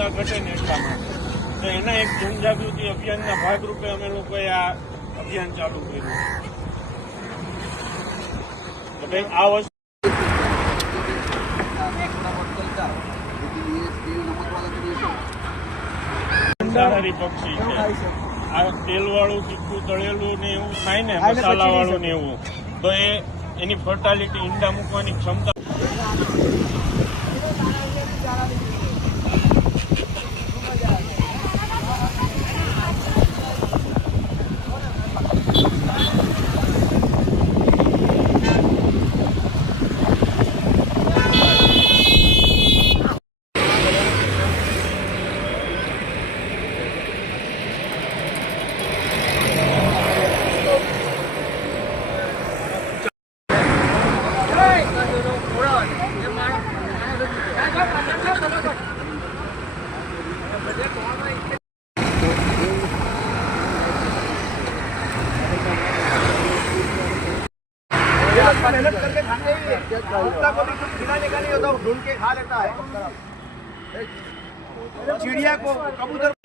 ક્ષમતા ઘટે ને એટલા માટે. તો એના એક જનજાગૃતિ અભિયાનના ભાગરૂપે અમે લોકોએ આ અભિયાન ચાલુ કર્યું. તો ભાઈ આ વસ્તુ શાકાહારી પક્ષી છે. આ તેલવાળું તીખું તળેલું ને એવું થાય ને મસાલાવાળું ને એવું, તો એની ફર્ટાલિટી ઈંડા મૂકવાની ક્ષમતા मेहनत करके खाते ही है। कुत्ता को भी कुछ खिलाने का नहीं होता, वो ढूंढ के खा लेता है। चिड़िया को, कबूतर